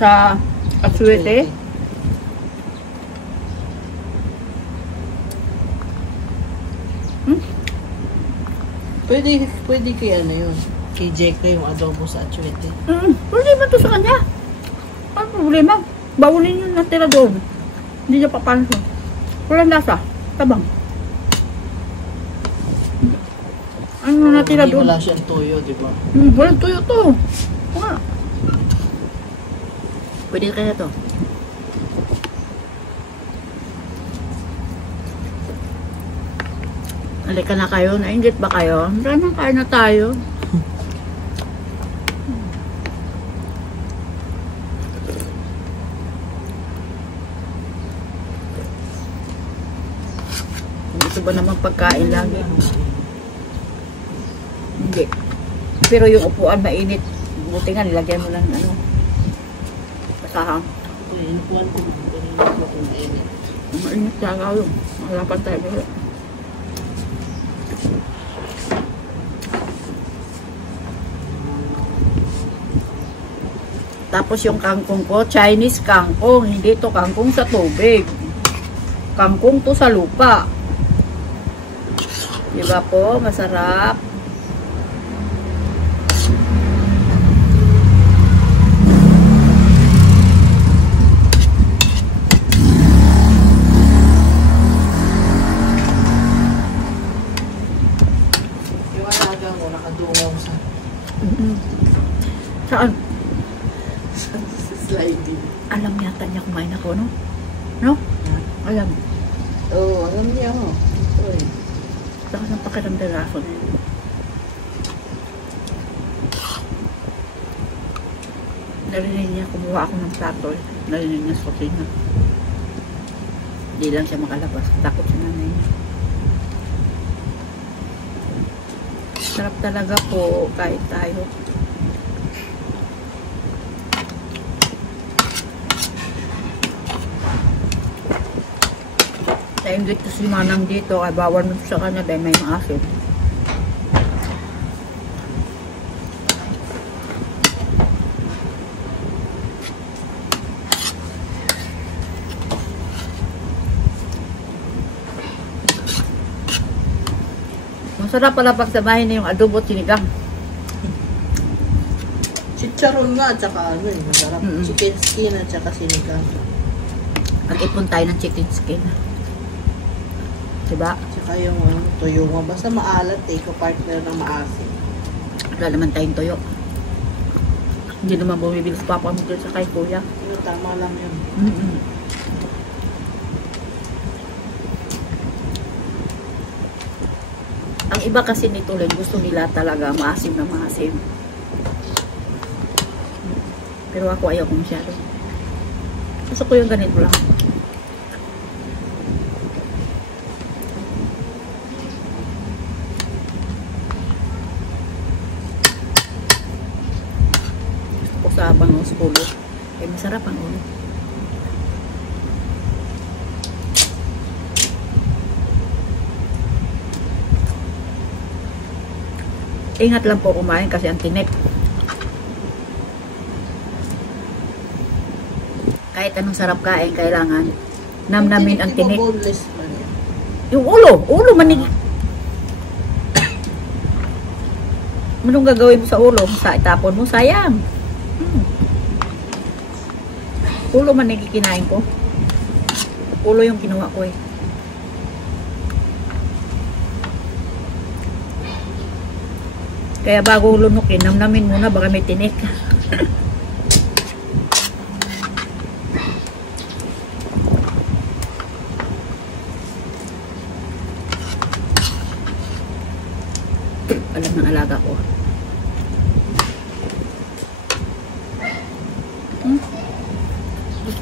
sa aswete. Pwede kay ano yun. Kay Jeka yung adobo sa atsuete. Pwede ba ito sa kanya? Ano problema? Bawalin yung natira doon. Hindi niya papanso. Walang lasa. Tabang. Ano natira doon? Hindi wala siyang toyo, di ba? Walang tuyo to. Nga. Pwede kaya to. Halika na kayo. Nainggit ba kayo? Tara na, kain na tayo. Ito ba naman pagkain lagi? Hindi. Pero yung upuan mainit. Buti nga, nilagyan mo lang ano. Kasahang. Okay, inupuan ko. Ganun ko kung mainit. Mainit talaga yun. Malapan tayo. Tapos yung kangkong ko, Chinese kangkong. Hindi to kangkong sa tubig. Kangkong to sa lupa. Diba po? Masarap. Yung alaga mo, nakadungaw sa... Saan? Sliding. Alam yata niya kumain ako, no? No? Alam. Oo, alam niya ako. Uy. Saka ng pakiramdam ako. Narinig niya, kumuha ako ng plato. Narinig niya sa kusina. Hindi lang siya makalabas. Takot sa nanay niya. Sarap talaga po kahit tayo. Nainggit ko si Manang dito, ay bawal mo sa kanya dahil may maasin. Masarap pala pagsamahin na yung adobo at sinigang. Chicharon nga at saka ano eh, masarap. Chicken skin at saka sinigang. Mag-ipon tayo ng chicken skin. Diba? Tsaka yung tuyo nga. Basta maalat eh, kapartner ng maasin. Wala naman tayong toyo. Hindi naman bumibili sa papa mo sa kay kuya. Ano, tama lang yun. Ang iba kasi nito lang, gusto nila talaga maasim na maasim. Pero ako ayaw ko masyado. Gusto ko yung ganito lang. Sa bangus ulo. Masarap ang ulo. Ingat lang po kumain kasi ang tinik. Kahit anong sarap kain, kailangan namnamin ang tinik. Yung ulo manig. Anong gagawin mo sa ulo? Sa itapon mo, sayang. Ulo man nagkikinain ko. Ulo yung kinuha ko eh. Kaya bago lunukin, namnamin muna baka may tinik. Alam ng alaga ko.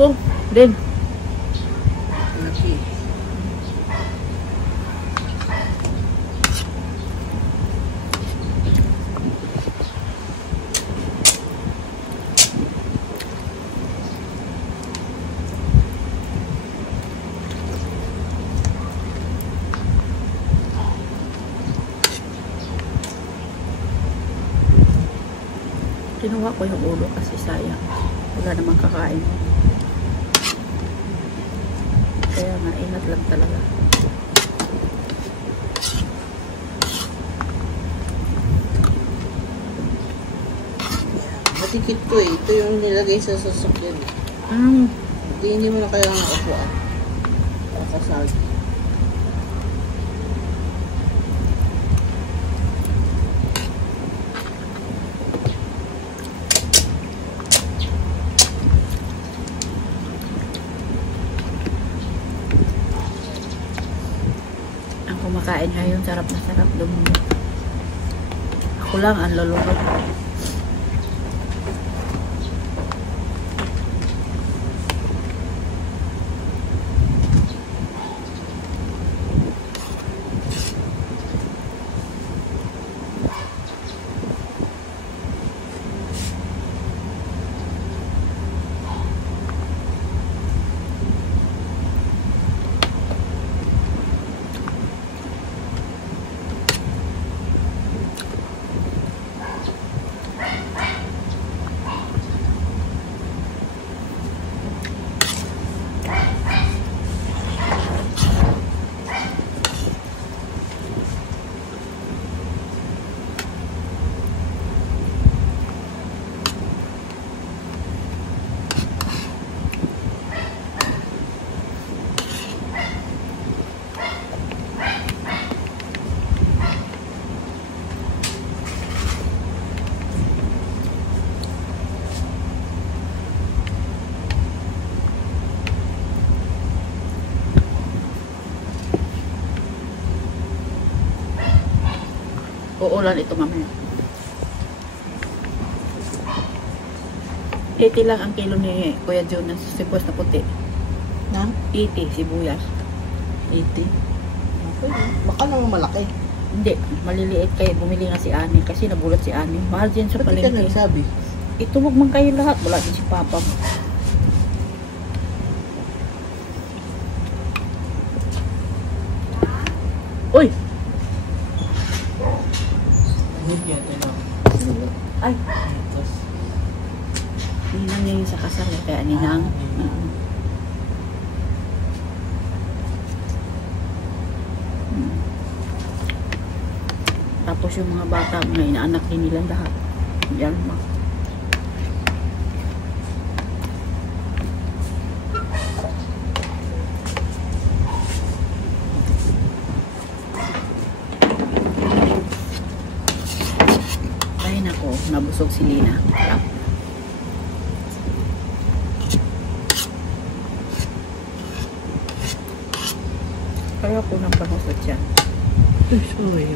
Ko din. Okay. Kinuha ko yung ulo kasi sayang. Wala namang kakain. Kaya nga, ingat lang talaga. Matikit ko eh. Ito yung nilagay sa sasakyan. Hindi mo na kailangan upuan. Kakasagi. Ang kumakain ngayon, sarap na sarap. Dumumi. Ako lang ang lulunod. Uulan ito mamaya. 80 lang ang kilo ni Kuya John ng sibuyas na puti. Na? 80 sibuyas. 80. Okay. Baka naman malaki. Hindi, maliliit kayo. Bumili nga si Ani kasi nagulat si Ani. Mahal din sa Ba't di ka palengke. nagsabi? Ito wag man kayo lahat. Wala din si Papa mo. Uy! Ay! Ninang niya yung sa kasal. Kaya ninang. Tapos yung mga bata, mga inaanak din nila lahat. Yan ma. Ay nako, nabusog si Lina. Kaya ko nang panusot siya. Ay, sorry.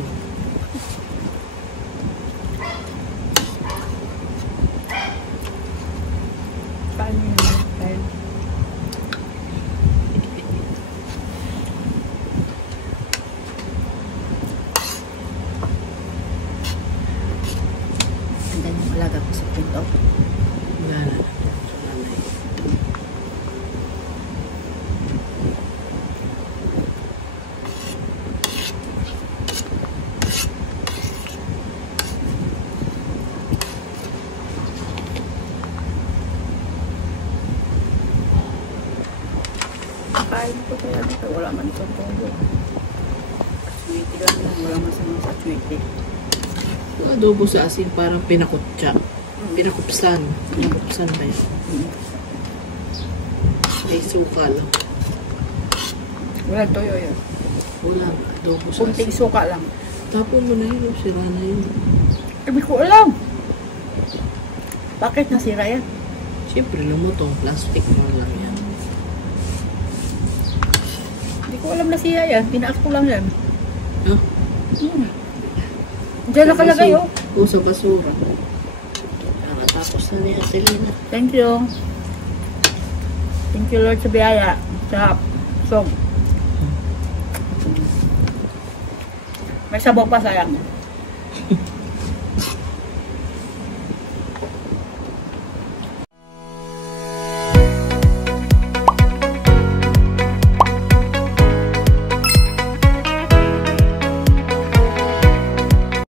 Paano yun? Kaya andan yung alaga ko sa pinto. Wala na. Nanay. Kain ko kaya dito. Wala man itong tondo. Sweetie lang yan. Wala man sa mga sweetie. Yung adobo sa asin parang pinakutsa. Pinakupsan. Pinakupsan ba yun? May suka lang. Wala toyo yun. Wala. Adobo sa Kunting asin. suka lang. Tapon mo na yun. Sira na yun. Hindi ko alam. Bakit nasira yan? Siyempre, lumutong. Plastic mo lang yan. Hindi ko alam nasira yan. Pinaas ko lang yan. Ah? Diyan nakalagay oh. O sa basura. Tapos na ni Ate Lina. Thank you. Thank you Lord sa biyaya. Sa song. May sabaw pa sayang.